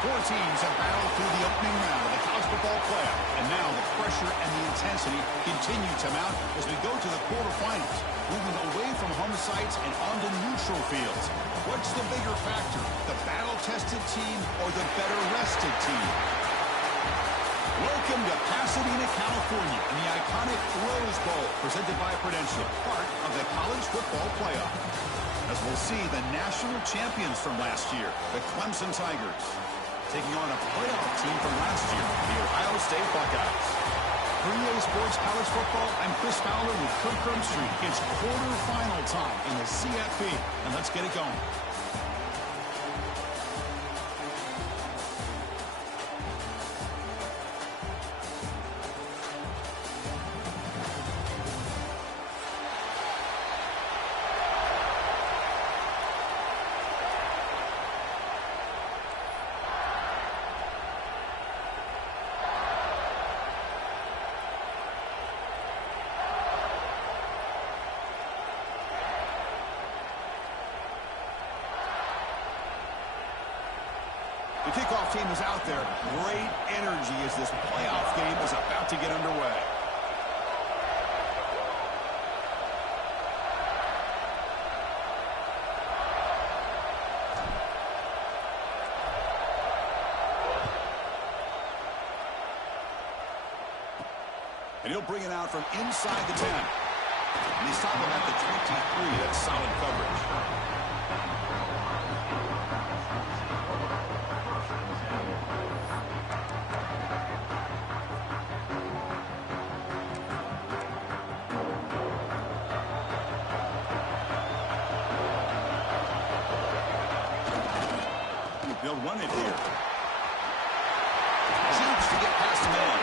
Four teams have battled through the opening round of the college football playoff, and now the pressure and the intensity continue to mount as we go to the quarterfinals, moving away from home sites and onto neutral fields. What's the bigger factor, the battle-tested team or the better-rested team? Welcome to Pasadena, California, in the iconic Rose Bowl, presented by Prudential, part of the college football playoff. As we'll see, the national champions from last year, the Clemson Tigers, taking on a playoff team from last year, the Ohio State Buckeyes. For EA Sports College Football, I'm Chris Fowler with Kirk Crumstreet. It's quarterfinal time in the CFP, and let's get it going. The kickoff team is out there. Great energy as this playoff game is about to get underway. And he'll bring it out from inside the 10. And he's talking about the 23. That's solid coverage. They'll run it here. Shoots to get past the man.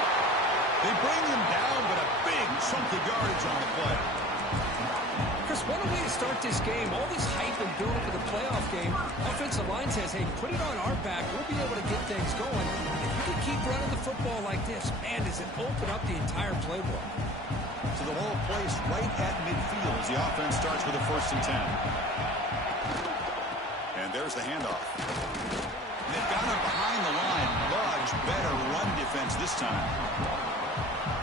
They bring him down, but a big chunk of yardage on the play. Chris, what a way to start this game. All this hype and build for the playoff game. Offensive line says, hey, put it on our back. We'll be able to get things going. If you can keep running the football like this, man, does it open up the entire playbook. So the ball placed right at midfield as the offense starts with a 1st and 10. And there's the handoff. They've got him behind the line. Much better run defense this time.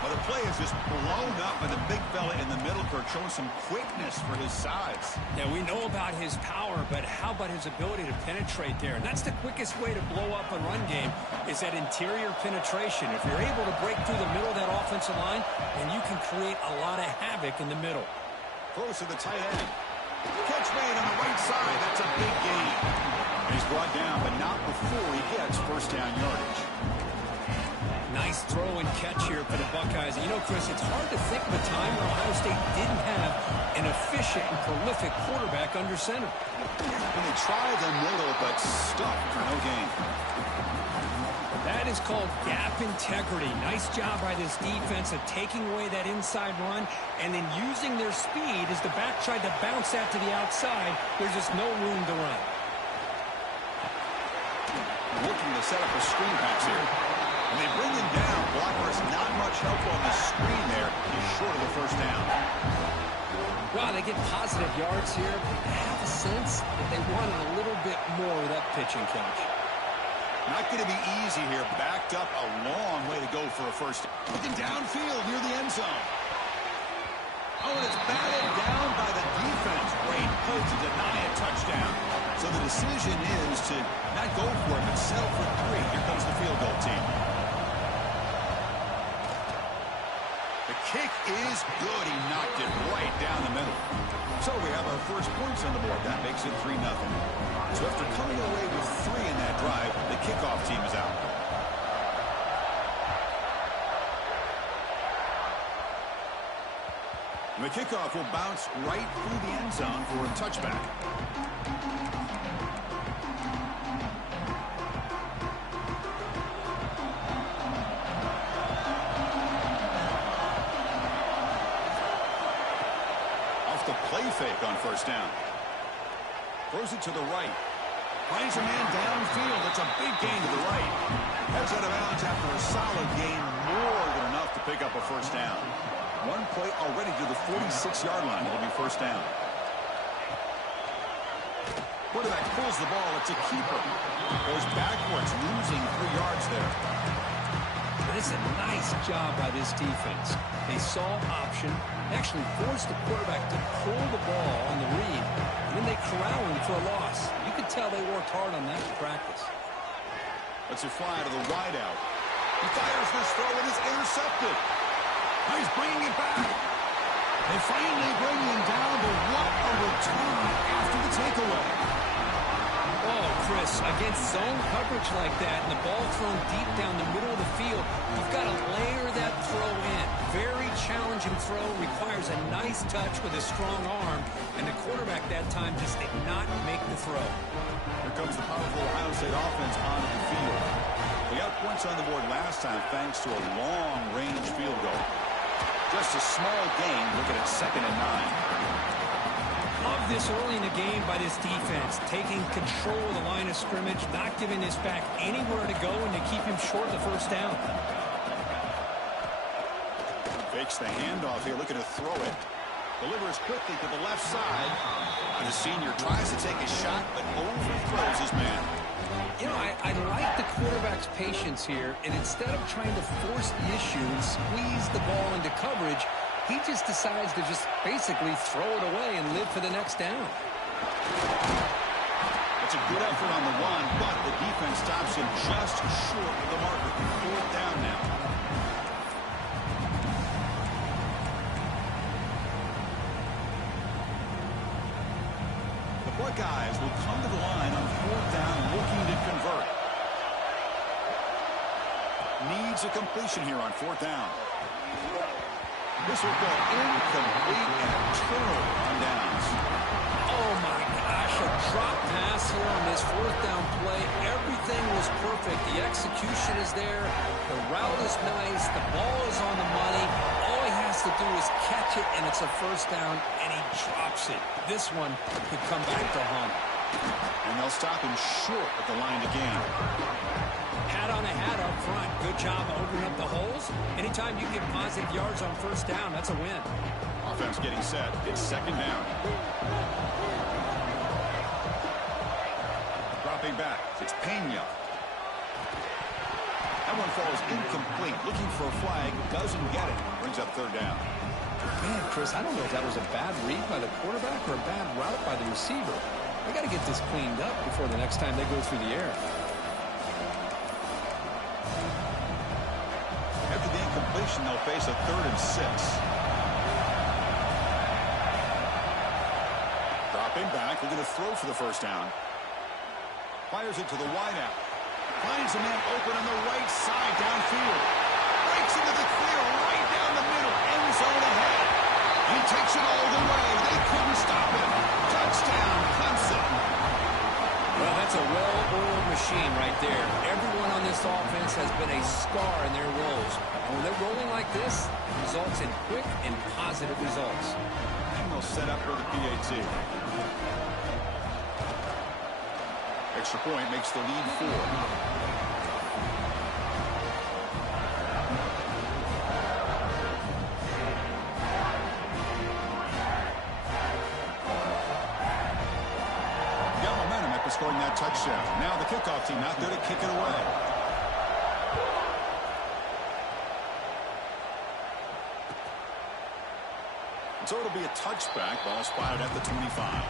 Well, the play is just blown up by the big fella in the middle, Kirk, showing some quickness for his size. Yeah, we know about his power, but how about his ability to penetrate there? And that's the quickest way to blow up a run game is that interior penetration. If you're able to break through the middle of that offensive line, then you can create a lot of havoc in the middle. Close to the tight end. Catch made on the right side. That's a big gain. He's brought down, but not before he gets 1st down yardage. Nice throw and catch here for the Buckeyes. And you know, Chris, it's hard to think of a time where Ohio State didn't have an efficient and prolific quarterback under center. And they tried the middle, but stuck for no gain. That is called gap integrity. Nice job by this defense of taking away that inside run and then using their speed as the back tried to bounce that to the outside. There's just no room to run. Looking to set up a screen pass here. And they bring him down. Blocker's not much help on the screen there. He's short of the 1st down. Wow, they get positive yards here. I have a sense that they wanted a little bit more of that pitch and catch. Not going to be easy here. Backed up a long way to go for a 1st. Looking downfield near the end zone. Oh, and it's batted down by the defense. Great play to deny a touchdown. So the decision is to not go for it, but settle for 3. Here comes the field goal team. The kick is good. He knocked it right down the middle. So we have our 1st points on the board. That makes it 3-0. So after coming away with 3 in that drive, the kickoff team is out. And the kickoff will bounce right through the end zone for a touchback. Off the play fake on 1st down. Throws it to the right. Finds a man downfield. It's a big gain to the right. Heads out of bounds after a solid gain, more than enough to pick up a 1st down. One play already to the 46-yard line. It'll be 1st down. Quarterback pulls the ball. It's a keeper. Goes backwards, losing 3 yards there. It's a nice job by this defense. They saw option, actually forced the quarterback to pull the ball on the read, and then they corral him for a loss. You could tell they worked hard on that in practice. Let's it fly to the wideout. He fires this throw and is intercepted. Now he's bringing it back. They finally bring him down, but what a return after the takeaway. Oh, Chris, against zone coverage like that and the ball thrown deep down the middle of the field, you've got to layer that throw in. Very challenging throw, requires a nice touch with a strong arm, and the quarterback that time just did not make the throw. Here comes the powerful Ohio State offense onto the field. They got points on the board last time thanks to a long-range field goal. Just a small gain, looking at 2nd and 9. Love this early in the game by this defense, taking control of the line of scrimmage, not giving this back anywhere to go, and to keep him short of the first down. Fakes the handoff here, looking to throw it. Delivers quickly to the left side. And the senior tries to take a shot, but overthrows his man. You know, I like the quarterback's patience here, and instead of trying to force the issue and squeeze the ball into coverage, he just decides to just basically throw it away and live for the next down. It's a good effort on the run, but the defense stops him just short of the marker. 4th down now. The Buckeyes will come to the line on 4th down, looking to convert. Needs a completion here on 4th down. This will go incomplete and a turnover on downs. Oh, my gosh, a drop pass here on this 4th down play. Everything was perfect. The execution is there. The route is nice. The ball is on the money. All he has to do is catch it, and it's a 1st down, and he drops it. This one could come back to haunt. And they'll stop him short at the line to gain. Hat on a hat up front. Good job opening up the holes. Anytime you get positive yards on 1st down, that's a win. Offense getting set. It's 2nd down. Dropping back. It's Pena. That one falls incomplete. Looking for a flag. Doesn't get it. Brings up 3rd down. Man, Chris, I don't know if that was a bad read by the quarterback or a bad route by the receiver. They got to get this cleaned up before the next time they go through the air. After the incompletion, they'll face a 3rd and 6. Dropping back, looking to throw for the 1st down. Fires it to the wideout. Finds a man open on the right side downfield. Breaks into the clear right down the middle. End zone ahead. He takes it all the way. They couldn't stop him. Touchdown, Clemson. Well, that's a well-oiled machine right there. Everyone on this offense has been a star in their roles. And when they're rolling like this, it results in quick and positive results. And they'll set up for the PAT. Extra point makes the lead 4. Scoring that touchdown. Now the kickoff team out there to kick it away. So it'll be a touchback. Ball spotted at the 25.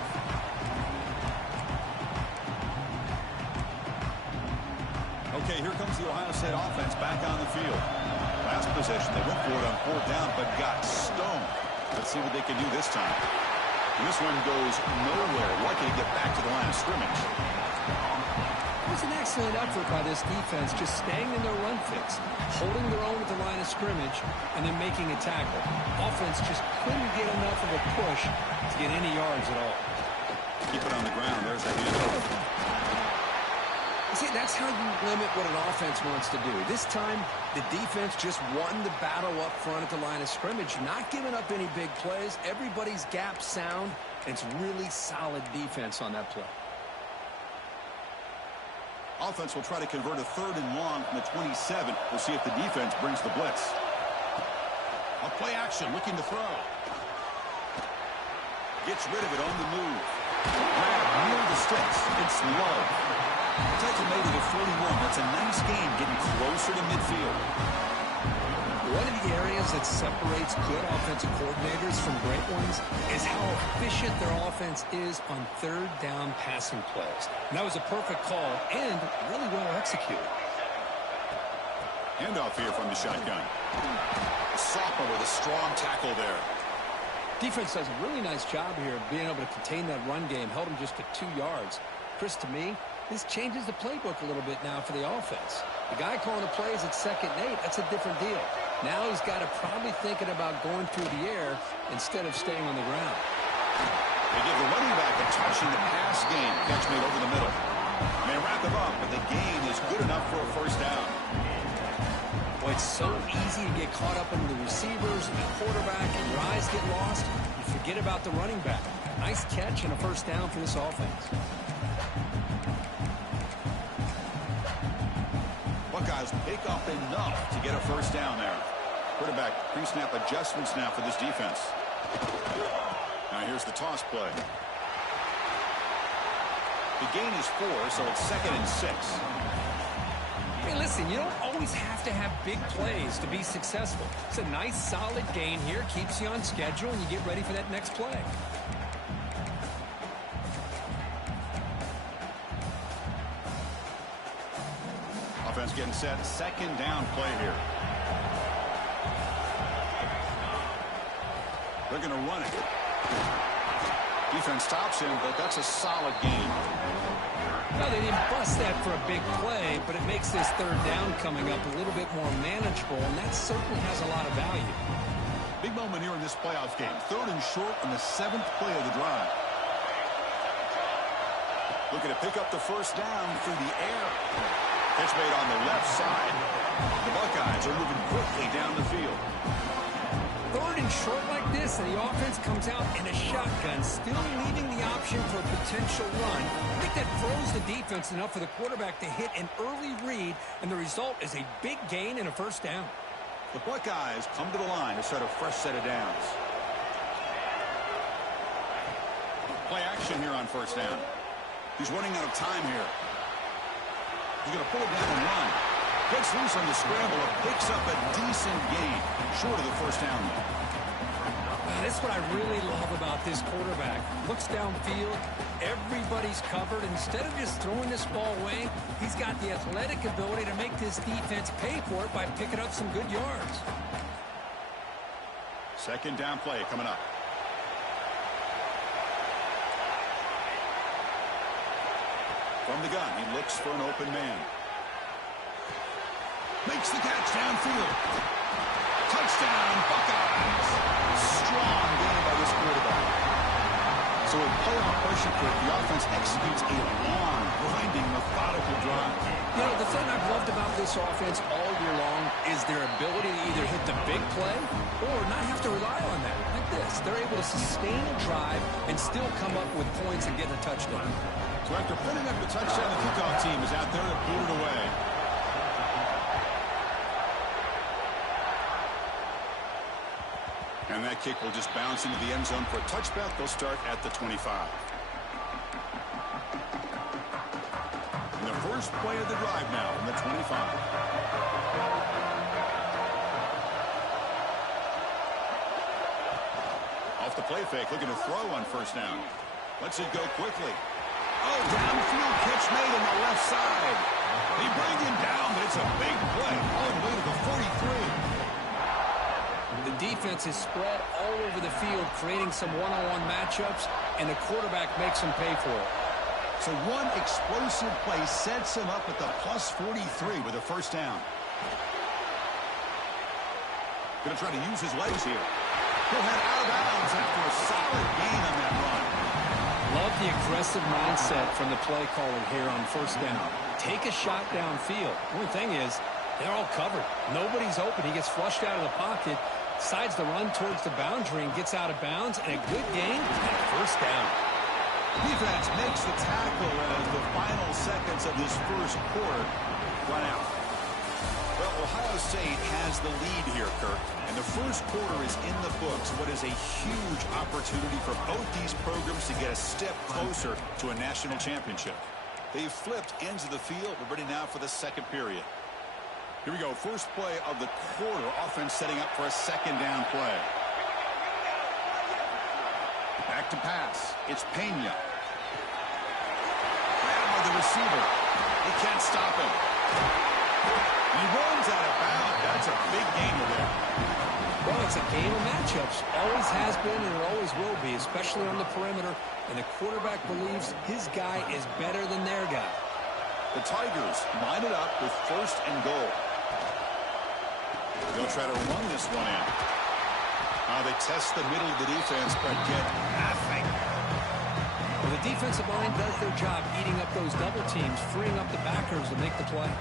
Okay, here comes the Ohio State offense back on the field. Last possession, they went for it on 4th down, but got stoned. Let's see what they can do this time. And this one goes nowhere. Lucky to get back to the line of scrimmage. It was an excellent effort by this defense, just staying in their run fix, holding their own at the line of scrimmage, and then making a tackle. Offense just couldn't get enough of a push to get any yards at all. Keep it on the ground. There's a handoff. See, that's how you limit what an offense wants to do. This time, the defense just won the battle up front at the line of scrimmage, not giving up any big plays. Everybody's gap sound, and it's really solid defense on that play. Offense will try to convert a 3rd and long from the 27. We'll see if the defense brings the blitz. A play action, looking to throw. Gets rid of it on the move. Grab near the sticks. It's low. Tackle made to the 41. That's a nice gain getting closer to midfield. One of the areas that separates good offensive coordinators from great ones is how efficient their offense is on third down passing plays. And that was a perfect call and really well executed. Handoff here from the shotgun. A sophomore with a strong tackle there. Defense does a really nice job here of being able to contain that run game. Held him just to 2 yards. Chris, to me, this changes the playbook a little bit now for the offense. The guy calling the plays at 2nd and 8, that's a different deal. Now he's got to probably thinking about going through the air instead of staying on the ground. They give the running back a touch in the pass game. Catch made over the middle. And they wrap him up, but the gain is good enough for a first down. Boy, it's so easy to get caught up in the receivers and the quarterback, and your eyes get lost. You forget about the running back. Nice catch and a first down for this offense. Buckeyes pick up enough to get a first down there. Quarterback pre-snap adjustments now for this defense. Now here's the toss play. The gain is 4, so it's 2nd and 6. Hey, listen, you don't always have to have big plays to be successful. It's a nice, solid gain here. Keeps you on schedule, and you get ready for that next play. Offense getting set. 2nd down play here. They're going to run it. Defense stops him, but that's a solid gain. Well, they didn't bust that for a big play, but it makes this 3rd down coming up a little bit more manageable, and that certainly has a lot of value. Big moment here in this playoff game. 3rd and short on the 7th play of the drive. Looking to pick up the first down through the air. Catch made on the left side. The Buckeyes are moving quickly down the field. 3rd and short like this, and the offense comes out in a shotgun, still leaving the option for a potential run. I think that throws the defense enough for the quarterback to hit an early read, and the result is a big gain and a first down. The Buckeyes come to the line to start a fresh set of downs. Play action here on first down. He's running out of time here. He's going to pull it down and run. Gets loose on the scramble and picks up a decent gain. Short of the first down, though. That's what I really love about this quarterback. Looks downfield. Everybody's covered. Instead of just throwing this ball away, he's got the athletic ability to make this defense pay for it by picking up some good yards. 2nd down play coming up. From the gun, he looks for an open man. Makes the catch downfield. Touchdown, Buckeyes. Strong game by this quarterback. So in playoff pressure, the offense executes a long, grinding, methodical drive. You know, the thing I've loved about this offense all year long is their ability to either hit the big play or not have to rely on that. Like this, they're able to sustain a drive and still come up with points and get a touchdown. So after putting up the touchdown, the kickoff team is out there to boot it away. And that kick will just bounce into the end zone for a touchback. They'll start at the 25. And the first play of the drive now from the 25. Off the play fake, looking to throw on first down. Lets it go quickly. Oh, downfield catch made on the left side. They bring him down, but it's a big play all the way to the 43. The defense is spread all over the field, creating some one-on-one matchups, and the quarterback makes them pay for it. So one explosive play sets him up at the plus 43 with a first down. Going to try to use his legs here. He'll head out of bounds after a solid gain on that run. Love the aggressive mindset from the play caller here on first down. Take a shot downfield. The only thing is, they're all covered. Nobody's open. He gets flushed out of the pocket, decides to run towards the boundary and gets out of bounds, and a good gain and a first down. Defense makes the tackle as the final seconds of this first quarter run out. Well, Ohio State has the lead here, Kirk. And the first quarter is in the books. What is a huge opportunity for both these programs to get a step closer to a national championship. They've flipped ends of the field. We're ready now for the second period. Here we go. First play of the quarter. Offense setting up for a second down play. Back to pass. It's Pena. Grabbed by the receiver. He can't stop him. He runs out of bounds. That's a big gain there. Well, it's a game of matchups. Always has been and it always will be, especially on the perimeter. And the quarterback believes his guy is better than their guy. The Tigers line it up with first and goal. They'll try to run this one in. They test the middle of the defense, but get nothing. Well, the defensive line does their job eating up those double teams, freeing up the backers to make the play.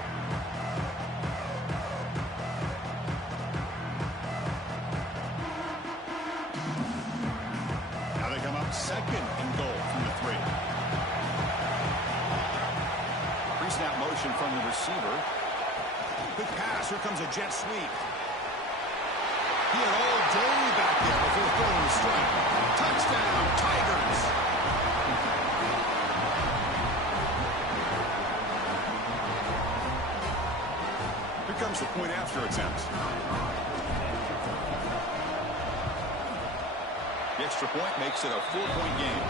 Now they come up second and goal from the 3. Pre-snap motion from the receiver. Quick pass. Here comes a jet sweep. He had all day back there before throwing the strike. Touchdown, Tigers. Here comes the point after attempt. The extra point makes it a 4-point game.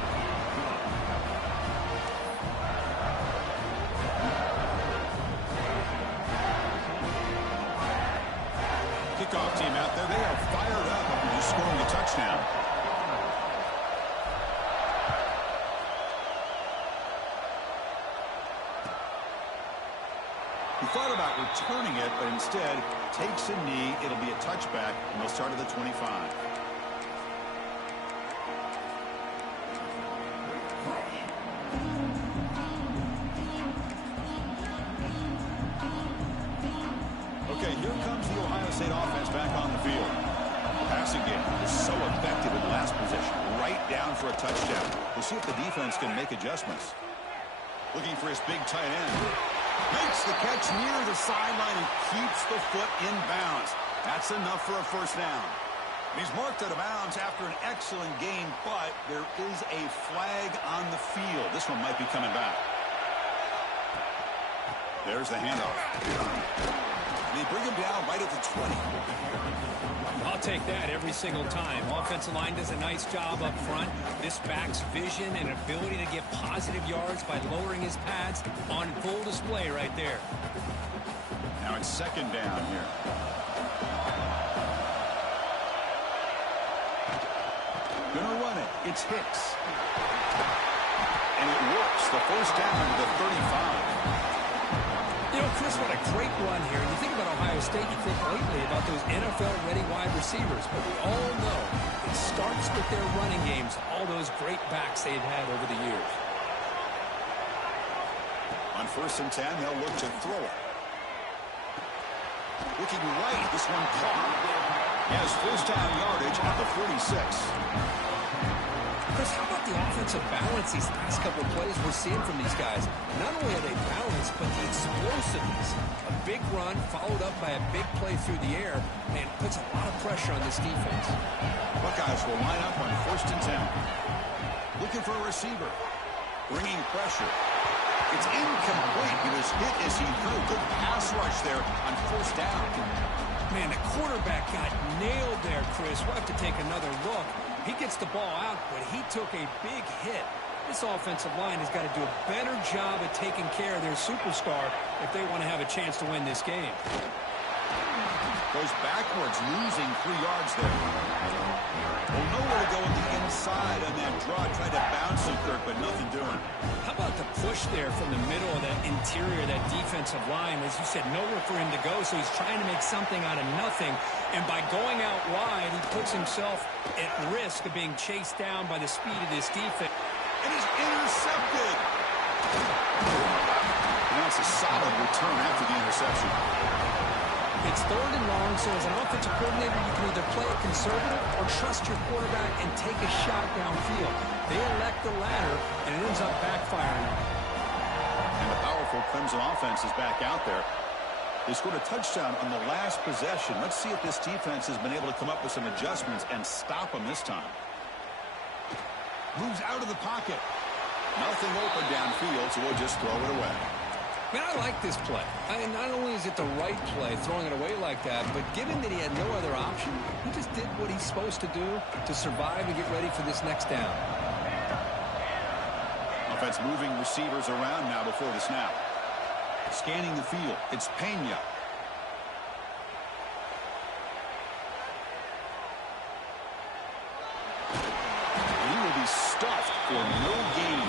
Kickoff team out there. They are fired up after just scoring a touchdown. He thought about returning it, but instead takes a knee. It'll be a touchback, and they'll start at the 25. Okay, here comes the Ohio State offense back on the field. The passing game is so effective in last position, right down for a touchdown. We'll see if the defense can make adjustments. Looking for his big tight end. Makes the catch near the sideline and keeps the foot in bounds. That's enough for a first down. He's marked out of bounds after an excellent game, but there is a flag on the field. This one might be coming back. There's the handoff. They bring him down right at the 20. I'll take that every single time. Offensive line does a nice job up front. This back's vision and ability to get positive yards by lowering his pads on full display right there. Now it's second down here. Gonna run it. It's Hicks. And it works. The first down to the 35. You know, Chris, what a great run here. You think about Ohio State, you think lately about those NFL-ready wide receivers. But we all know it starts with their running games, all those great backs they've had over the years. On first and 10, they'll look to throw it. Looking right, this one caught. He has first down yardage at the 46. Chris, how about the offensive balance these last couple of plays we're seeing from these guys? Not only are they balanced, but the explosiveness. A big run followed up by a big play through the air, man, puts a lot of pressure on this defense. Buckeyes will line up on first and 10. Looking for a receiver. Bringing pressure. It's incomplete. He was hit as he threw. Good pass rush there on first down. Man, the quarterback got nailed there, Chris. We'll have to take another look. He gets the ball out, but he took a big hit. This offensive line has got to do a better job at taking care of their superstar if they want to have a chance to win this game. Goes backwards, losing 3 yards there. Well, nowhere to go on the inside on that draw. Tried to bounce him, Kirk, but nothing doing. How about the push there from the middle of that interior, that defensive line? As you said, nowhere for him to go, so he's trying to make something out of nothing. And by going out wide, he puts himself at risk of being chased down by the speed of this defense. And he's intercepted. Now it's a solid return after the interception. It's third and long, so as an offensive coordinator, you can either play it conservative or trust your quarterback and take a shot downfield. They elect the latter, and it ends up backfiring. And the powerful Clemson offense is back out there. They scored a touchdown on the last possession. Let's see if this defense has been able to come up with some adjustments and stop them this time. Moves out of the pocket. Nothing open downfield, so we'll just throw it away. Man, I like this play. Not only is it the right play, throwing it away like that, but given that he had no other option, he just did what he's supposed to do to survive and get ready for this next down. Offense moving receivers around now before the snap. Scanning the field, it's Pena. He will be stuffed for no gain.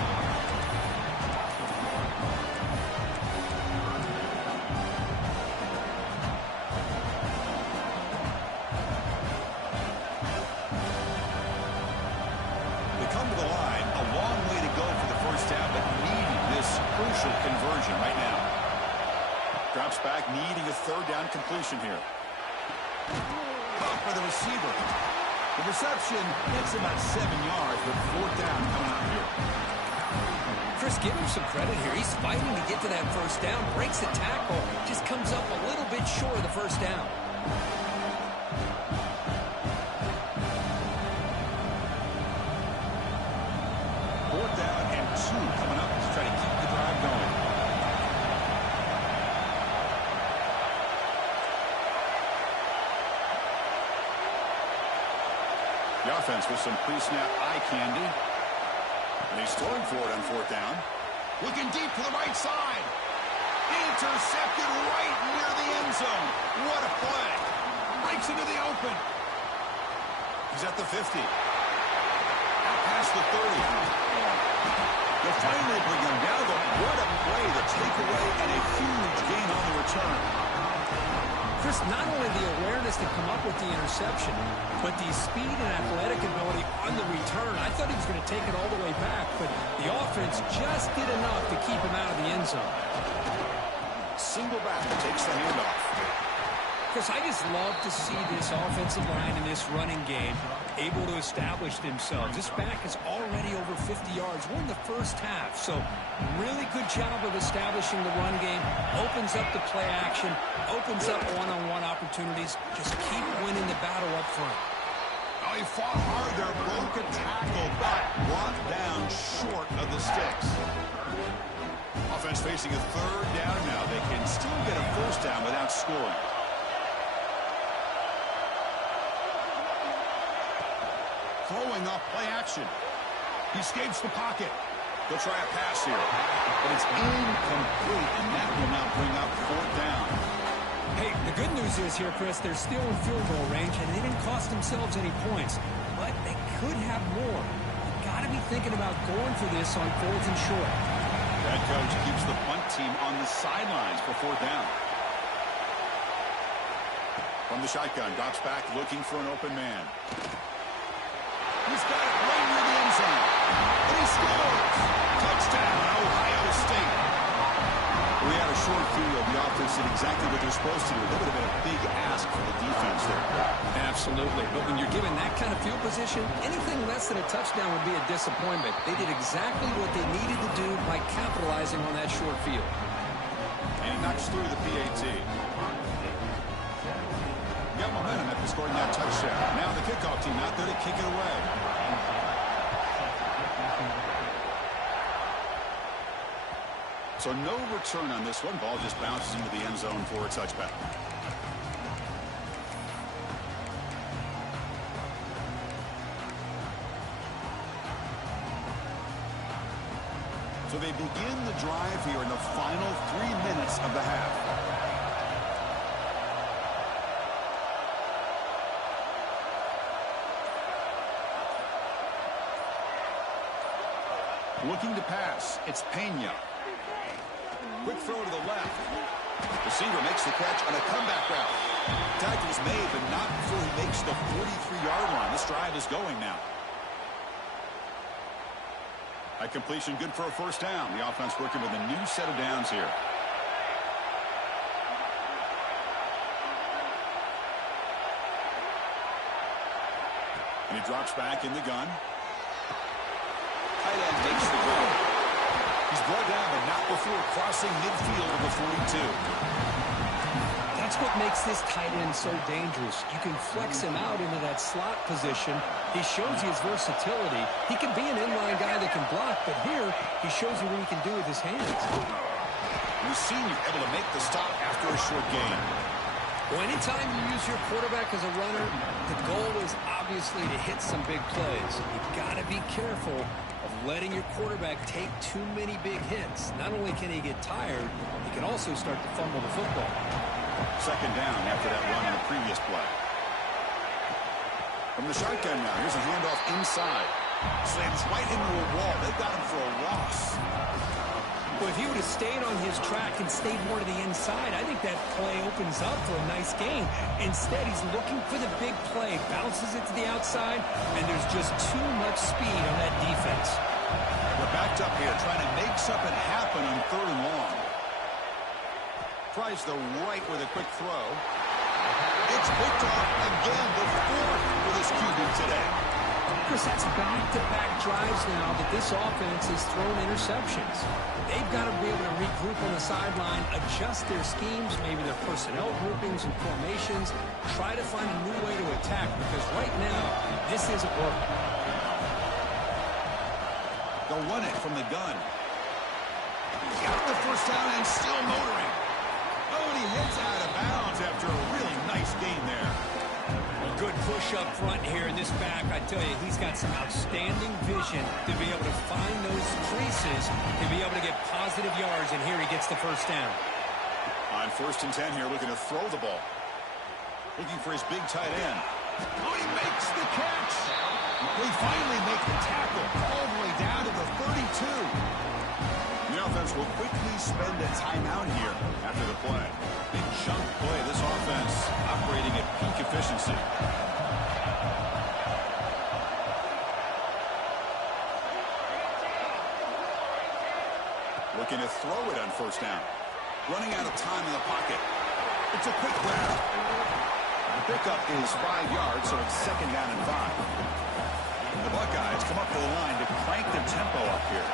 They come to the line, a long way to go for the first down, but needing this crucial conversion right now. Drops back, needing a third down completion here. Caught by the receiver. The reception gets about 7 yards, but fourth down coming out here. Chris, give him some credit here. He's fighting to get to that first down, breaks the tackle, just comes up a little bit short of the first down. Fourth down and 2 coming up to try to keep the drive going. The offense with some pre-snap eye candy. And he's throwing for it on fourth down. Looking deep to the right side. Intercepted right near the end zone. What a play. Breaks into the open. He's at the 50. Out past the 30. They'll finally bring him down, but what a play. The takeaway and a huge gain on the return. Chris, not only the awareness to come up with the interception, but the speed and athletic ability on the return. I thought he was going to take it all the way back, but the offense just did enough to keep him out of the end zone. Single back takes the handoff. Chris, I just love to see this offensive line in this running game able to establish themselves. This back is already over 50 yards. We're in the first half, so really good job of establishing the run game. Opens up the play action, opens up one-on-one opportunities. Just keep winning the battle up front. Oh, he fought hard there, broke a tackle, but brought down short of the sticks. Offense facing a third down now. They can still get a first down without scoring. Throwing off play action. He escapes the pocket. They'll try a pass here, but it's incomplete, and that will now bring up fourth down. Hey, the good news is here, Chris, they're still in field goal range, and they didn't cost themselves any points, but they could have more. You've got to be thinking about going for this on fourth and short. That coach keeps the punt team on the sidelines for fourth down. From the shotgun, drops back, looking for an open man. He's got it right near the end zone. And he scores. Touchdown, Ohio State. We had a short field. The offense did exactly what they're supposed to do. That would have been a big ask for the defense there. Absolutely. But when you're given that kind of field position, anything less than a touchdown would be a disappointment. They did exactly what they needed to do by capitalizing on that short field. And he knocks through the PAT. Got momentum after scoring that touchdown. Now the kickoff team out there to kick it away. So no return on this one. Ball just bounces into the end zone for a touchback. So they begin the drive here in the final 3 minutes of the half. Looking to pass. It's Pena. Quick throw to the left. Receiver makes the catch on a comeback route. Tackle's made, but not before he makes the 43-yard line. This drive is going now. That completion good for a first down. The offense working with a new set of downs here. And he drops back in the gun. Tight end makes the grab. He's brought down, but not before crossing midfield of the 42. That's what makes this tight end so dangerous. You can flex him out into that slot position. He shows you his versatility. He can be an inline guy that can block, but here he shows you what he can do with his hands. We've seen you able to make the stop after a short gain. Well, anytime you use your quarterback as a runner, the goal is obviously to hit some big plays. You've got to be careful of letting your quarterback take too many big hits. Not only can he get tired, he can also start to fumble the football. Second down after that run on the previous play. From the shotgun now, here's a handoff inside. Slams right into a wall. They've got him for a loss. Well, if he would have stayed on his track and stayed more to the inside, I think that play opens up for a nice gain. Instead, he's looking for the big play, bounces it to the outside, and there's just too much speed on that defense. We're backed up here trying to make something happen on 3rd and long. Tries the right with a quick throw. It's picked off again, the 4th for this QB today. Chris, that's back-to-back drives now that this offense has thrown interceptions. They've got to be able to regroup on the sideline, adjust their schemes, maybe their personnel groupings and formations, try to find a new way to attack, because right now, this isn't working. They'll run it from the gun. Got the first down and still motoring. Oh, and he hits out of bounds after a really nice gain there. Good push up front here in this back. I tell you, he's got some outstanding vision to be able to find those creases, to be able to get positive yards, and here he gets the first down. On 1st and 10 here, looking to throw the ball. Looking for his big tight end. Oh, he makes the catch. We finally make the tackle all the way down to the 32. The offense will quickly spend a timeout here after the play. Big chunk play. This offense operating at peak efficiency. Looking to throw it on 1st down. Running out of time in the pocket. It's a quick grab. The pickup is 5 yards, so it's 2nd down and 5. The Buckeyes come up to the line to crank the tempo up here.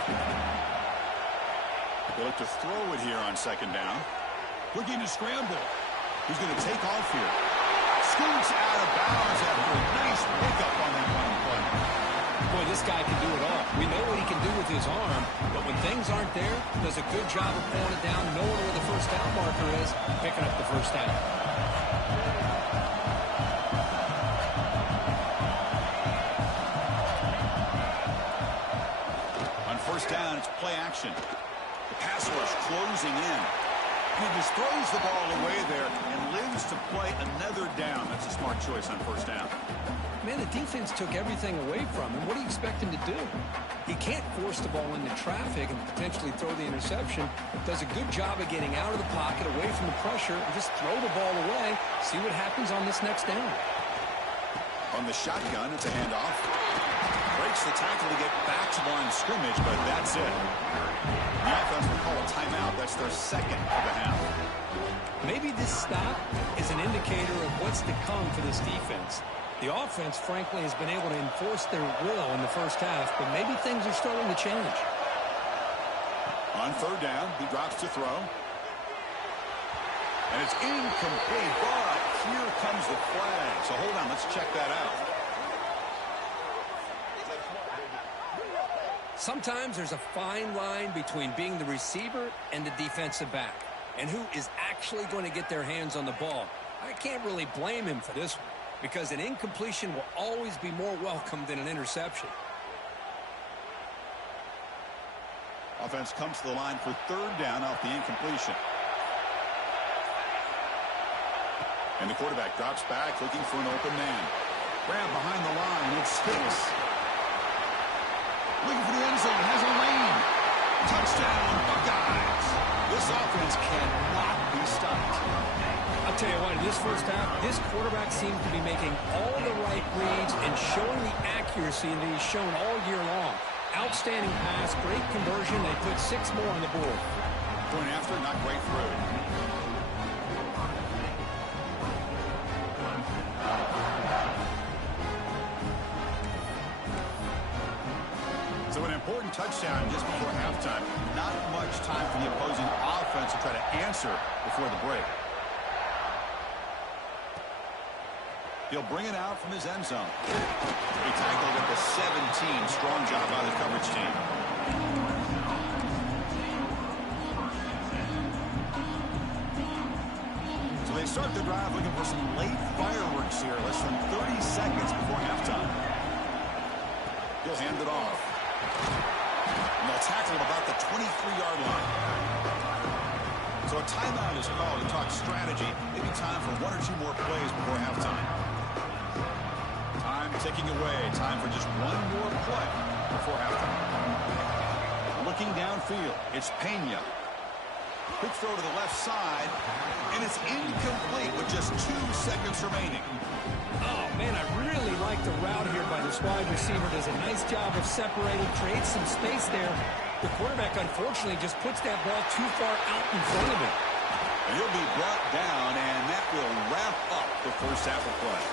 They look to throw it here on 2nd down. Looking to scramble. He's going to take off here. Scoots out of bounds after a nice pickup on that running play. Boy, this guy can do it all. We know what he can do with his arm, but when things aren't there, does a good job of pulling it down, knowing where the first down marker is, picking up the first down. On 1st down, it's play action. The pass rush closing in. He just throws the ball away there and lives to play another down. That's a smart choice on 1st down. Man, the defense took everything away from him. What do you expect him to do? He can't force the ball into traffic and potentially throw the interception. Does a good job of getting out of the pocket, away from the pressure, and just throw the ball away. See what happens on this next down. On the shotgun, it's a handoff. Breaks the tackle to get back to line of scrimmage, but that's it. The offense will call a timeout. That's their 2nd of the half. Maybe this stop is an indicator of what's to come for this defense. The offense, frankly, has been able to enforce their will in the first half, but maybe things are starting to change. On 3rd down, he drops to throw. And it's incomplete, but here comes the flag. So hold on, let's check that out. Sometimes there's a fine line between being the receiver and the defensive back, and who is actually going to get their hands on the ball. I can't really blame him for this one, because an incompletion will always be more welcome than an interception. Offense comes to the line for 3rd down off the incompletion. And the quarterback drops back looking for an open man. Grab behind the line. It's Sticks. Looking for the end zone. Has a lane. Touchdown, Buckeyes. This offense cannot be stopped. I'll tell you what, in this first half, this quarterback seems to be making all the right reads and showing the accuracy that he's shown all year long. Outstanding pass, great conversion. They put 6 more on the board. Going after, not great through. So an important touchdown just before halftime. Not much time for the opposing offense to try to answer before the break. He'll bring it out from his end zone. He tackled at the 17. Strong job by the coverage team. So they start the drive looking for some late fireworks here. Less than 30 seconds before halftime. He'll hand it off. And they'll tackle him about the 23-yard line. So a timeout is called to talk strategy. Maybe time for one or two more plays before halftime. Time ticking away. Time for just one more play before halftime. Looking downfield, it's Pena. Quick throw to the left side, and it's incomplete with just 2 seconds remaining. Oh, man, I really like the route here by this wide receiver. Does a nice job of separating, creates some space there. The quarterback, unfortunately, just puts that ball too far out in front of him. And he'll be brought down, and that will wrap up the first half of play.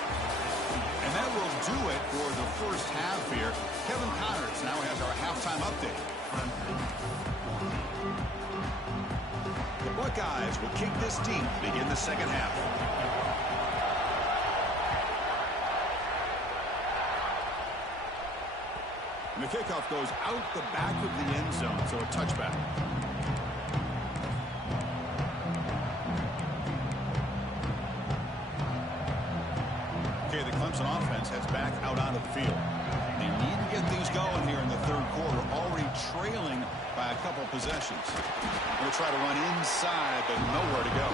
And that will do it for the first half here. Kevin Connors now has our halftime update. The Buckeyes will kick this deep to begin the second half. And the kickoff goes out the back of the end zone, so a touchback. Okay, the Clemson offense heads back out onto the field. They need to get things going here in the third quarter, already trailing by a couple possessions. Going to try to run inside, but nowhere to go.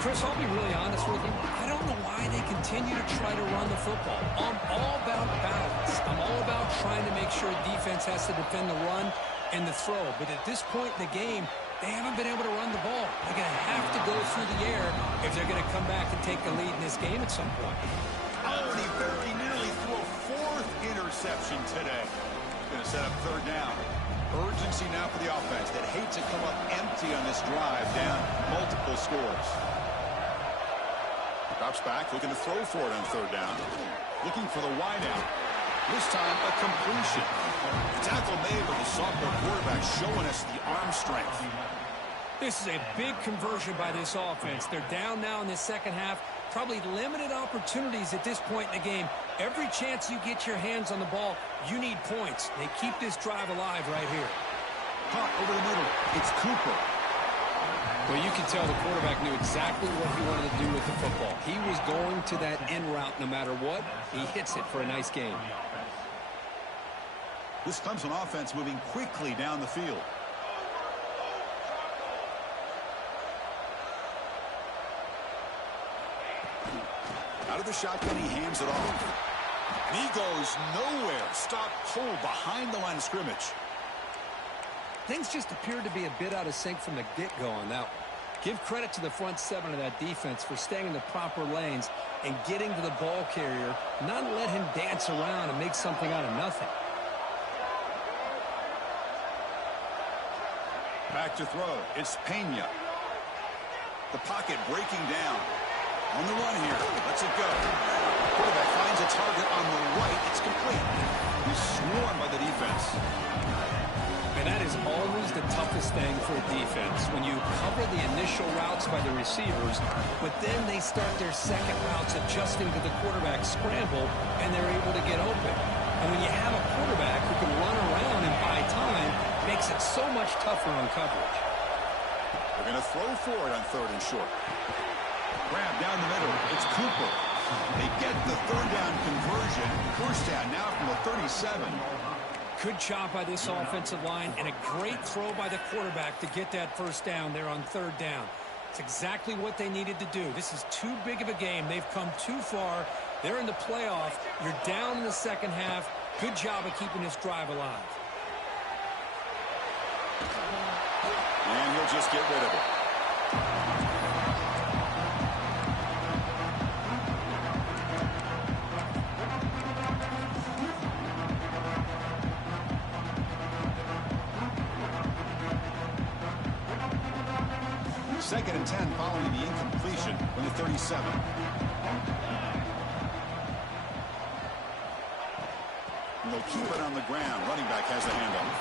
Chris, I'll be really honest with you. I don't know why they continue to try to run the football. I'm all about balance. I'm all about trying to make sure defense has to defend the run and the throw. But at this point in the game, they haven't been able to run the ball. They're going to have to go through the air if they're going to come back and take the lead in this game at some point. Oh, and he very nearly threw a 4th interception today. Going to set up third down. Urgency now for the offense that hate to come up empty on this drive, down multiple scores. Drops back, looking to throw for it on third down. Looking for the wideout. This time, a completion. Tackle made with the sophomore quarterback showing us the arm strength. This is a big conversion by this offense. They're down now in the second half. Probably limited opportunities at this point in the game. Every chance you get your hands on the ball, you need points. They keep this drive alive right here. Caught over the middle. It's Cooper. Well, you can tell the quarterback knew exactly what he wanted to do with the football. He was going to that end route no matter what. He hits it for a nice gain. This Clemson offense moving quickly down the field. Out of the shotgun, he hands it off. And he goes nowhere. Stopped cold behind the line of scrimmage. Things just appeared to be a bit out of sync from the get-go on that one. Give credit to the front 7 of that defense for staying in the proper lanes and getting to the ball carrier, not let him dance around and make something out of nothing. Back to throw. It's Pena. The pocket breaking down. On the run here. Lets it go. Quarterback finds a target on the right. It's complete. He's swarmed by the defense. And that is always the toughest thing for a defense, when you cover the initial routes by the receivers, but then they start their second routes adjusting to the quarterback scramble, and they're able to get open. And when you have a quarterback who can run around and buy time, it makes it so much tougher on coverage. They're going to throw for it on third and short. Grab down the middle. It's Cooper. They get the third down conversion. First down now from the 37. Good job by this offensive line, and a great throw by the quarterback to get that first down there on third down. It's exactly what they needed to do. This is too big of a game. They've come too far. They're in the playoff. You're down in the second half. Good job of keeping this drive alive. And he'll just get rid of it. Second and 10 following the incompletion from the 37. And they'll keep it on the ground. Running back has the handoff.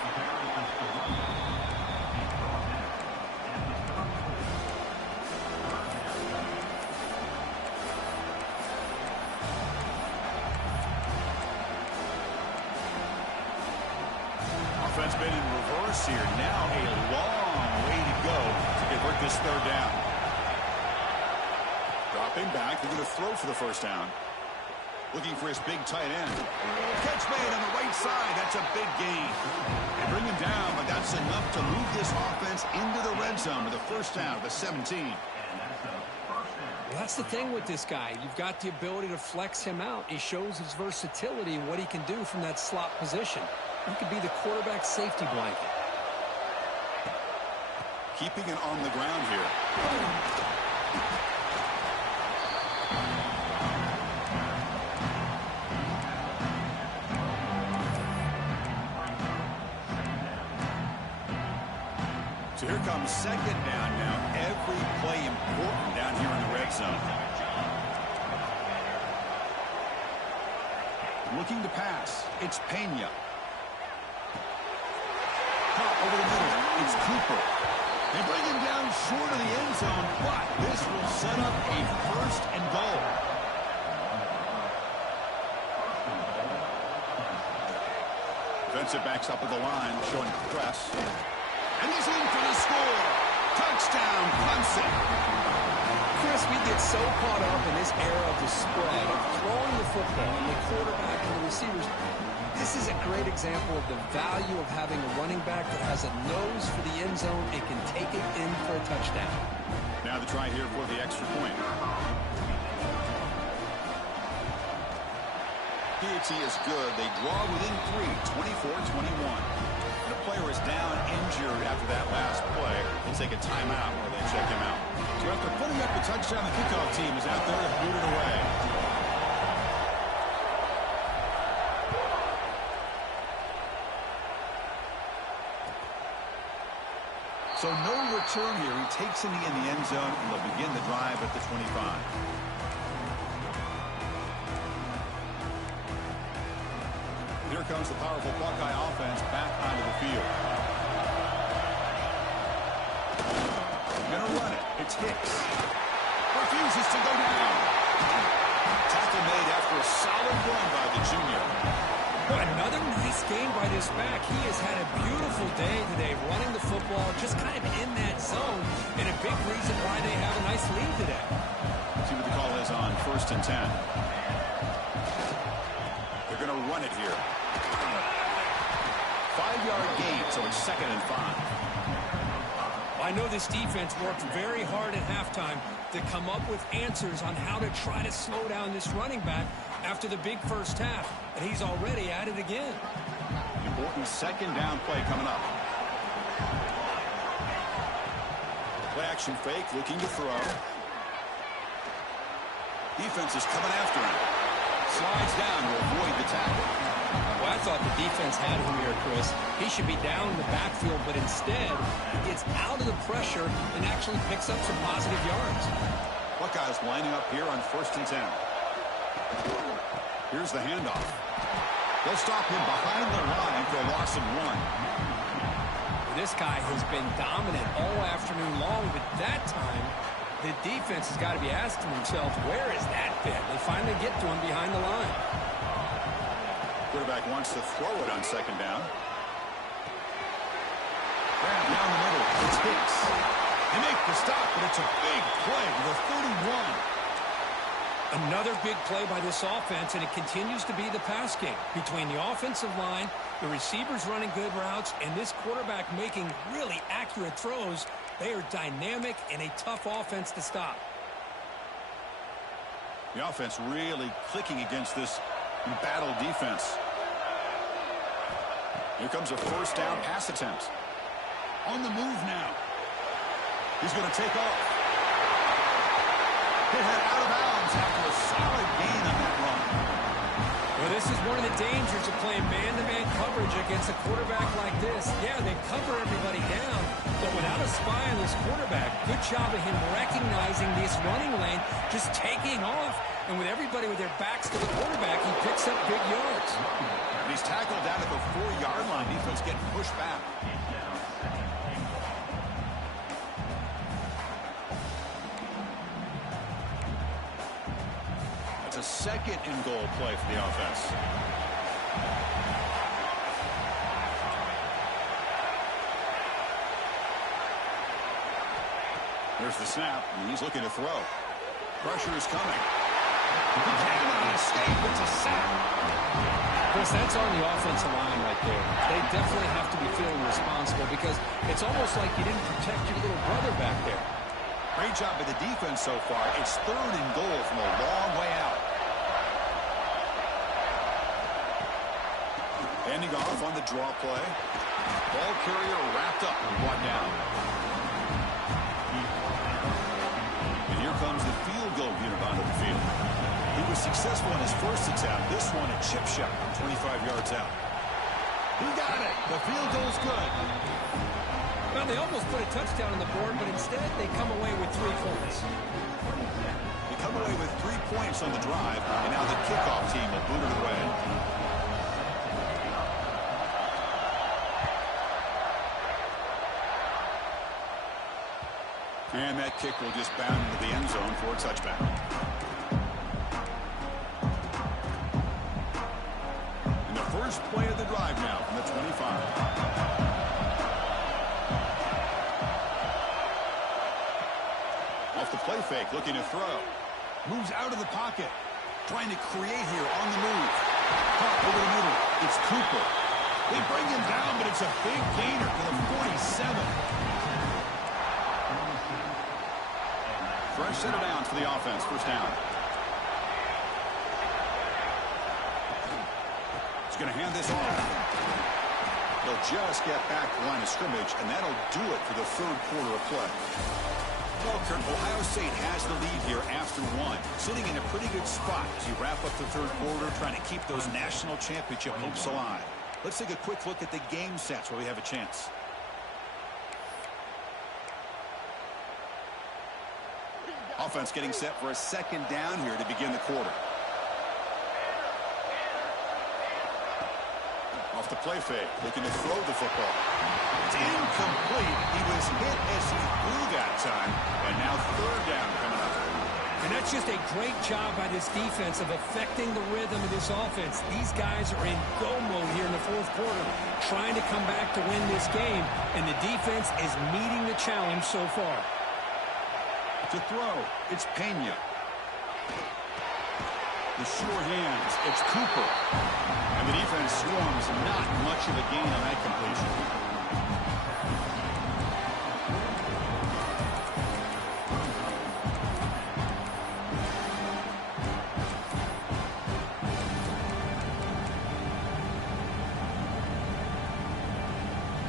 That's been in reverse here. Now a long way to go to convert this third down. Dropping back. They're going to throw for the first down. Looking for his big tight end. Catch made on the right side. That's a big gain. They bring him down, but that's enough to move this offense into the red zone with a first down, the 17. Well, that's the thing with this guy. You've got the ability to flex him out. He shows his versatility and what he can do from that slot position. He could be the quarterback safety blanket. Keeping it on the ground here. So here comes second down now. Every play important down here in the red zone. Looking to pass. It's Pena. Caught over the middle. It's Cooper. They bring him down short of the end zone, but this will set up a first and goal. Defensive backs up at the line, showing press. And he's in for the score. Touchdown, Clemson. Chris, we get so caught up in this era of the spread, of throwing the football and the quarterback and the receivers. This is a great example of the value of having a running back that has a nose for the end zone and can take it in for a touchdown. Now the try here for the extra point. PAT is good. They draw within 3, 24-21. The player is down injured after that last play. They take a timeout or they check him out. So after putting up the touchdown, the kickoff team is out there to boot it away. So no return here. He takes it in the end zone, and they'll begin the drive at the 25. Here comes the powerful Buckeye offense back onto the field. Going to run it. It's Hicks. Refuses to go down. Tackle made after a solid run by the junior. Another nice game by this back. He has had a beautiful day today running the football, just kind of in that zone, and a big reason why they have a nice lead today. See what the call is on 1st and 10. They're going to run it here. 5-yard gain, so it's 2nd and 5. I know this defense worked very hard at halftime to come up with answers on how to try to slow down this running back after the big first half, and he's already at it again. Important second down play coming up. Play action fake, looking to throw. Defense is coming after him. Slides down to avoid the tackle. Well, I thought the defense had him here, Chris. He should be down in the backfield, but instead he gets out of the pressure and actually picks up some positive yards. Buckeyes lining up here on 1st and 10. Here's the handoff. They'll stop him behind the line for a loss of 1. This guy has been dominant all afternoon long, but that time the defense has got to be asking themselves, where is that bit? They finally get to him behind the line. Quarterback wants to throw it on 2nd down. Grab down the middle. It's Hicks. They make the stop, but it's a big play to the 31. Another big play by this offense, and it continues to be the pass game. Between the offensive line, the receivers running good routes, and this quarterback making really accurate throws, they are dynamic and a tough offense to stop. The offense really clicking against this embattled defense. Here comes a 1st down pass attempt. On the move now. He's going to take off. Hit head out of bounds after a solid gain on that run. Well, this is one of the dangers of playing man-to-man coverage against a quarterback like this. Yeah, they cover everybody down, but without a spy on this quarterback, good job of him recognizing this running lane, just taking off, and with everybody with their backs to the quarterback, he picks up big yards. And he's tackled down at the 4-yard line. Defense getting pushed back. That's a 2nd and goal play for the offense. There's the snap, and he's looking to throw. Pressure is coming. He came on a escape. It's a sack. Chris, that's on the offensive line right there. They definitely have to be feeling responsible because it's almost like you didn't protect your little brother back there. Great job by the defense so far. It's 3rd and goal from a long way out. Ending off on the draw play. Ball carrier wrapped up and brought down. And here comes the field goal unit onto the field. He was successful in his first attempt. This one a chip shot from 25 yards out. He got it. The field goal's good. Well, they almost put a touchdown on the board, but instead they come away with 3 points. They come away with 3 points on the drive, and now the kickoff team will boot it away. And that kick will just bound into the end zone for a touchback. And the first play of the drive now from the 25. Off the play fake, looking to throw. Moves out of the pocket. Trying to create here on the move. Caught over the middle. It's Cooper. They bring him down, but it's a big gainer to the 47. Fresh set of downs for the offense. First down. He's going to hand this off. They'll just get back to the line of scrimmage, and that'll do it for the 3rd quarter of play. Well, Kurt, Ohio State has the lead here after 1. Sitting in a pretty good spot as you wrap up the 3rd quarter, trying to keep those national championship hopes alive. Let's take a quick look at the game sets where we have a chance. Offense getting set for a 2nd down here to begin the quarter. Off the play fake, looking to throw the football. It's incomplete. He was hit as he threw that time, and now 3rd down coming up. And that's just a great job by this defense of affecting the rhythm of this offense. These guys are in go mode here in the 4th quarter, trying to come back to win this game, and the defense is meeting the challenge so far. To throw, it's Pena. The sure hands, it's Cooper. And the defense swarms, not much of a gain on that completion.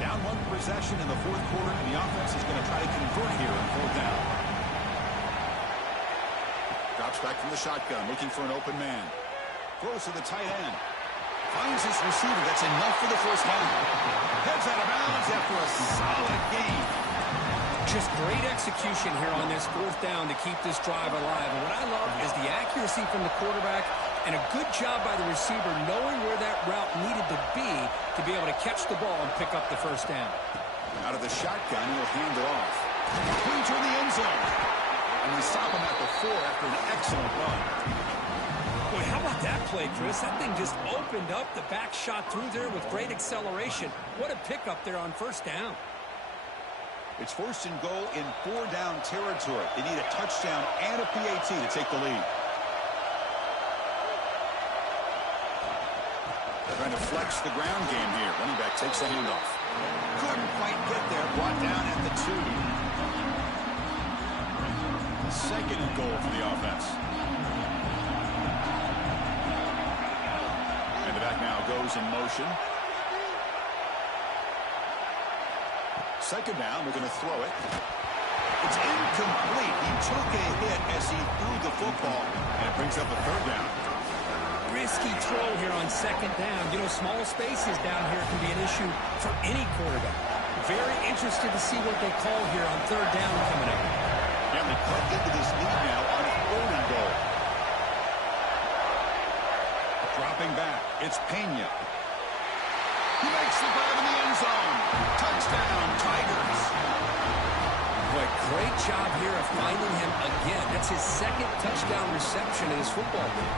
Down 1 possession in the 4th quarter, and the offense is going to try to convert here on 4th down. Drops back from the shotgun, looking for an open man. Throws to the tight end. Finds his receiver. That's enough for the first down. Heads out of bounds after a solid gain. Just great execution here on this 4th down to keep this drive alive. And what I love is the accuracy from the quarterback and a good job by the receiver knowing where that route needed to be able to catch the ball and pick up the first down. Out of the shotgun, he'll hand it off. Into the end zone. And we stop him at the 4 after an excellent run. Boy, how about that play, Chris? That thing just opened up. The back shot through there with great acceleration. What a pickup there on 1st down. It's 1st and goal in 4-down territory. They need a touchdown and a PAT to take the lead. Trying to flex the ground game here. Running back takes the handoff. Couldn't quite get there. Brought down at the 2. 2nd and goal for the offense. And the back now goes in motion. 2nd down, we're going to throw it. It's incomplete. He took a hit as he threw the football, and it brings up a 3rd down. Risky throw here on 2nd down. You know, small spaces down here can be an issue for any quarterback. Very interested to see what they call here on 3rd down coming up. And they cut into this lead now on a 3rd and goal. Dropping back, it's Pena. He makes the grab in the end zone. Touchdown, Tigers. Boy, great job here of finding him again. That's his 2nd touchdown reception in his football game.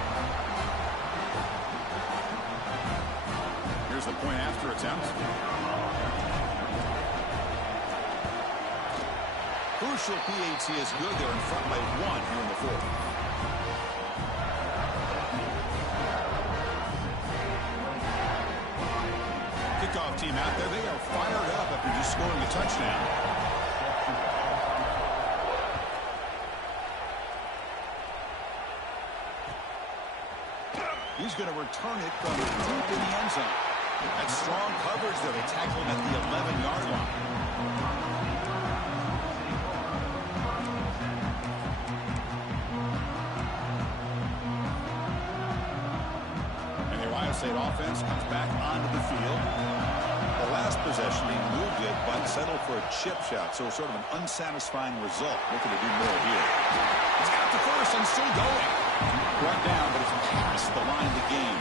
Here's the point after attempt. Crucial PAT is good. They're in front by 1 here in the fourth. Kickoff team out there. They are fired up after just scoring a touchdown. He's going to return it from deep in the end zone. That's strong coverage there. They tackle him at the 11-yard line. And the Ohio State offense comes back onto the field. The last possession, he moved it, but settled for a chip shot. So sort of an unsatisfying result. Looking to do more here. It's got the first and still going. Brought down, but it's past the line of the game.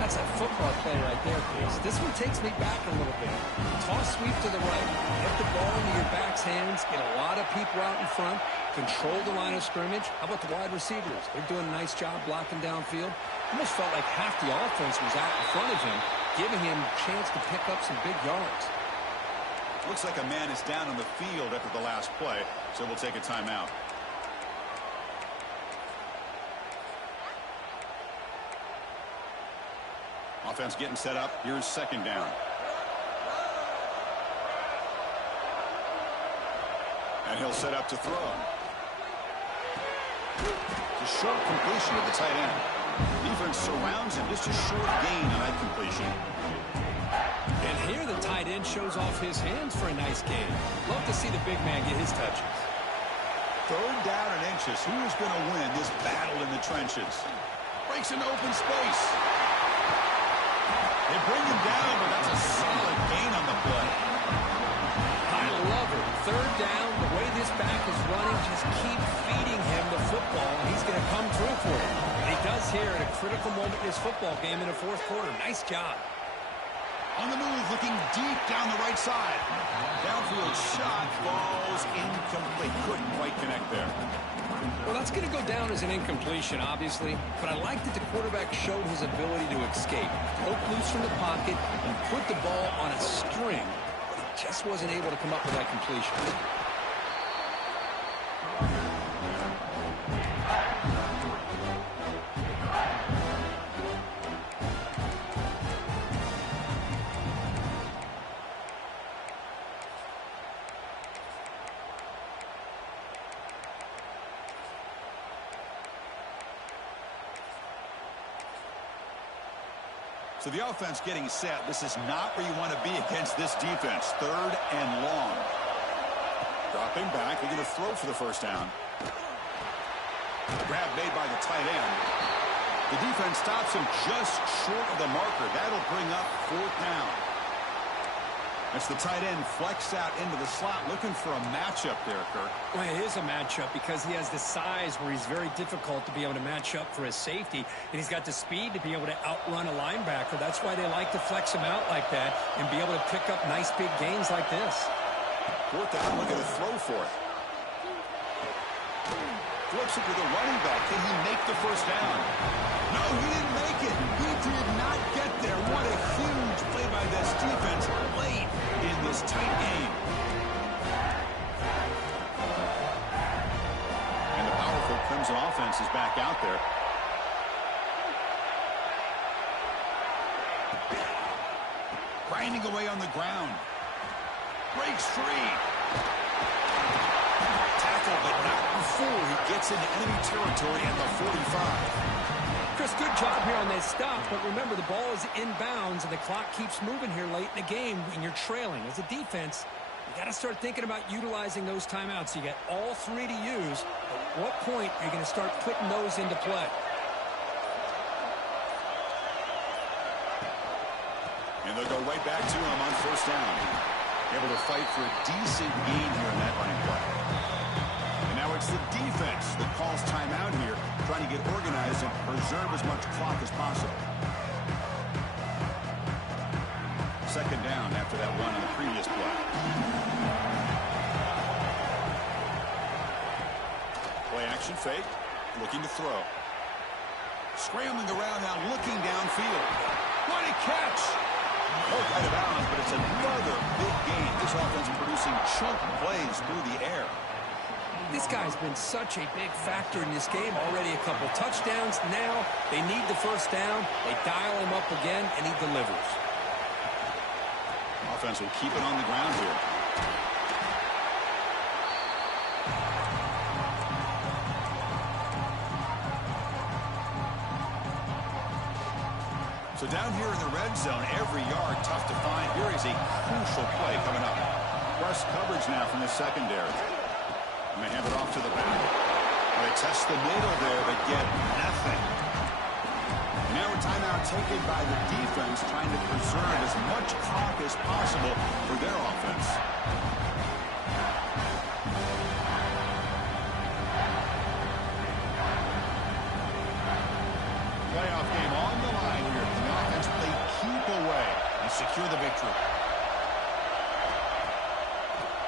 That's a football play right there, Chris. This one takes me back a little bit. Toss sweep to the right. Get the ball into your back's hands. Get a lot of people out in front. Control the line of scrimmage. How about the wide receivers? They're doing a nice job blocking downfield. Almost felt like half the offense was out in front of him, giving him a chance to pick up some big yards. Looks like a man is down on the field after the last play, so we'll take a timeout. Offense getting set up. Here's second down. And he'll set up to throw. It's a short completion of the tight end. Defense surrounds him. Just a short gain on that completion. And here the tight end shows off his hands for a nice gain. Love to see the big man get his touches. Third down and inches. Who is going to win this battle in the trenches? Breaks into open space. They bring him down, but that's a solid gain on the play. I love it. Third down, the way this back is running, just keep feeding him the football, and he's going to come through for it. And he does here at a critical moment in his football game in the fourth quarter. Nice job. On the move, looking deep down the right side. Downfield shot falls incomplete. Couldn't quite connect there. Well, that's going to go down as an incompletion, obviously, but I like that the quarterback showed his ability to escape. Broke loose from the pocket and put the ball on a string, but he just wasn't able to come up with that completion. So the offense getting set. This is not where you want to be against this defense. Third and long. Dropping back. They're going to throw for the first down. Grab made by the tight end. The defense stops him just short of the marker. That'll bring up fourth down. As the tight end flexed out into the slot, looking for a matchup there, Kirk. Well, it is a matchup because he has the size where he's very difficult to be able to match up for his safety, and he's got the speed to be able to outrun a linebacker. That's why they like to flex him out like that and be able to pick up nice big gains like this. Fourth down, look at the throw for it. Flips it to the running back. Can he make the first down? No, he didn't make it. He did not get there. What a huge play by this defense late in this tight game. And the powerful Clemson offense is back out there. Grinding away on the ground. Breaks free. Tackle, but not before he gets into enemy territory at the 45. Chris, good job here on that stop, but remember the ball is inbounds and the clock keeps moving here late in the game and you're trailing. As a defense, you got to start thinking about utilizing those timeouts. You got all three to use. At what point are you going to start putting those into play? And they'll go right back to him on first down. Able to fight for a decent gain here in that running play. And now it's the defense that calls timeout here, trying to get organized and preserve as much clock as possible. Second down after that run on the previous play. Play action fake, looking to throw. Scrambling around now, looking downfield. What a catch! Both out of bounds, but it's another big gain. This offense producing chunk plays through the air. This guy's been such a big factor in this game. Already a couple touchdowns. Now they need the first down. They dial him up again, and he delivers. Offense will keep it on the ground here. So down here in the red zone, every yard tough to find. Here is a crucial play coming up. Press coverage now from the secondary. And they hand it off to the back. They test the middle there, but get nothing. Now a timeout taken by the defense, trying to preserve as much clock as possible for their offense. Playoff game on the line here. The offense play keep away and secure the victory.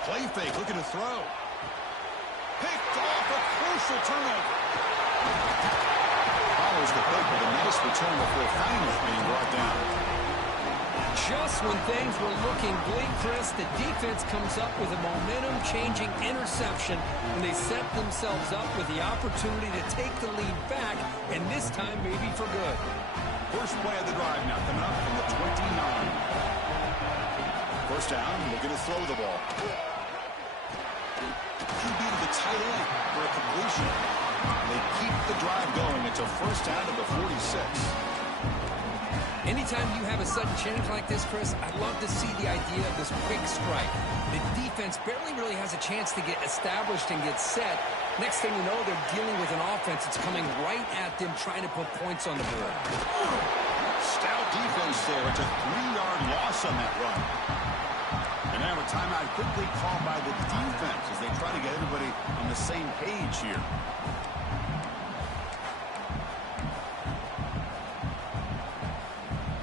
Play fake, looking to throw. Picked off, a crucial turnover. Follows the pick with a nice return before finally being brought down. Just when things were looking bleak, Chris, the defense comes up with a momentum-changing interception, and they set themselves up with the opportunity to take the lead back, and this time maybe for good. First play of the drive now coming up from the 29. First down, looking to throw the ball. QB to the tight end for a completion. They keep the drive going. It's a first down to the 46. Anytime you have a sudden change like this, Chris, I love to see the idea of this quick strike. The defense barely really has a chance to get established and get set. Next thing you know, they're dealing with an offense that's coming right at them, trying to put points on the board. Stout defense there. It's a 3-yard loss on that run. And now a timeout quickly called by the defense as they try to get everybody on the same page here.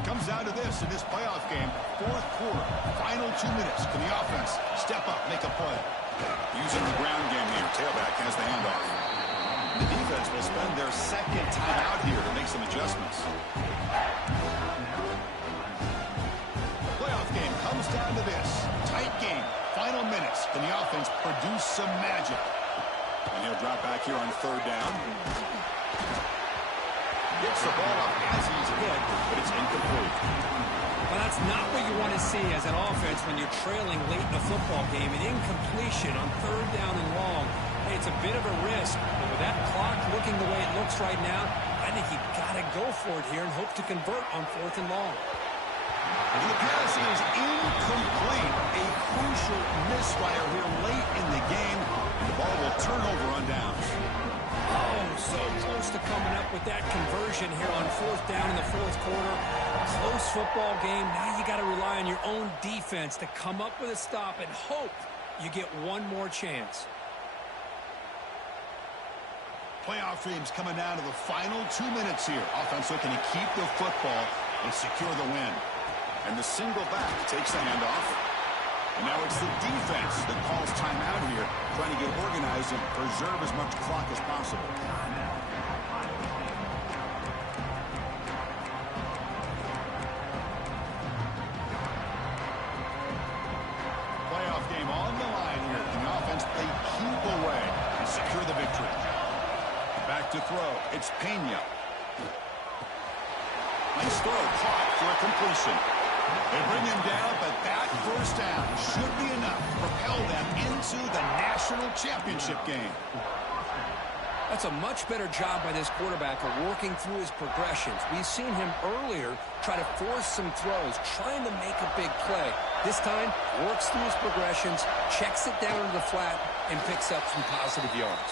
Comes down to this in this playoff game. Fourth quarter, final 2 minutes. Can the offense step up, make a play? Using the ground game here. Tailback has the handoff. The defense will spend their second time out here to make some adjustments. Playoff game comes down to this. Tight game. Final minutes. Can the offense produce some magic? And he'll drop back here on third down. Gets the ball up as he's hit, but it's incomplete. Well, that's not what you want to see as an offense when you're trailing late in a football game. An incompletion on third down and long. Hey, it's a bit of a risk, but with that clock looking the way it looks right now, I think you got to go for it here and hope to convert on fourth and long. The pass is incomplete. A crucial misfire here late in the game. The ball will turn over on downs. Oh, so close to coming up with that conversion here on fourth down in the fourth quarter. Close football game. Now you got to rely on your own defense to come up with a stop and hope you get one more chance. Playoff games coming down to the final 2 minutes here. Offense looking to keep the football and secure the win. And the single back takes the handoff. And now it's the defense that calls timeout here, trying to get organized and preserve as much clock as possible. Playoff game on the line here. The offense they keep away and secure the victory. Back to throw. It's Pena. Nice throw, caught for a completion. They bring him down, but that first down should be enough to propel them into the national championship game. That's a much better job by this quarterback of working through his progressions. We've seen him earlier try to force some throws, trying to make a big play. This time, works through his progressions, checks it down to the flat, and picks up some positive yards.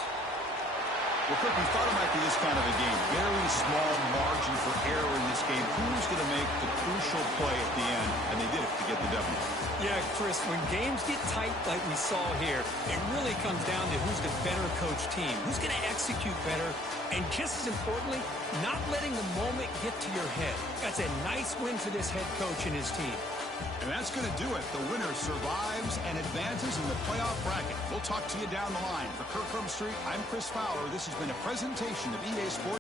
Well, Kirk, we thought it might be this kind of a game. Very small margin for error in this game. Who's going to make the crucial play at the end? And they did it to get the W. Yeah, Chris, when games get tight like we saw here, it really comes down to who's the better coach team, who's going to execute better, and just as importantly, not letting the moment get to your head. That's a nice win for this head coach and his team. And that's going to do it. The winner survives and advances in the playoff bracket. We'll talk to you down the line. For Kirk Street, I'm Chris Fowler. This has been a presentation of EA Sports.